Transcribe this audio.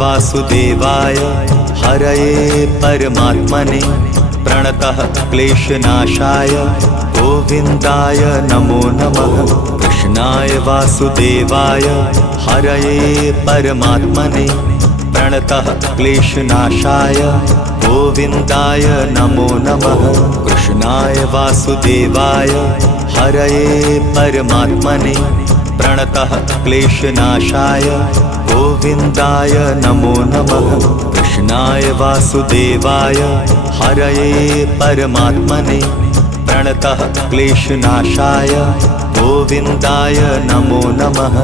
वासुदेवाय हरये परमात्मने प्रणतः क्लेशनाशाय गोविन्दाय नमो नमः। कृष्णाय वासुदेवाय हरये परमात्मने प्रणतः क्लेशनाशाय गोविन्दाय नमो नमः। कृष्णाय वासुदेवाय हरये परमात्मने प्रणतः क्लेशनाशाय गोविन्दाय नमो नमः। कृष्णाय वासुदेवाय हरये परमात्मने प्रणतः क्लेशनाशाय गोविन्दाय नमो नमः।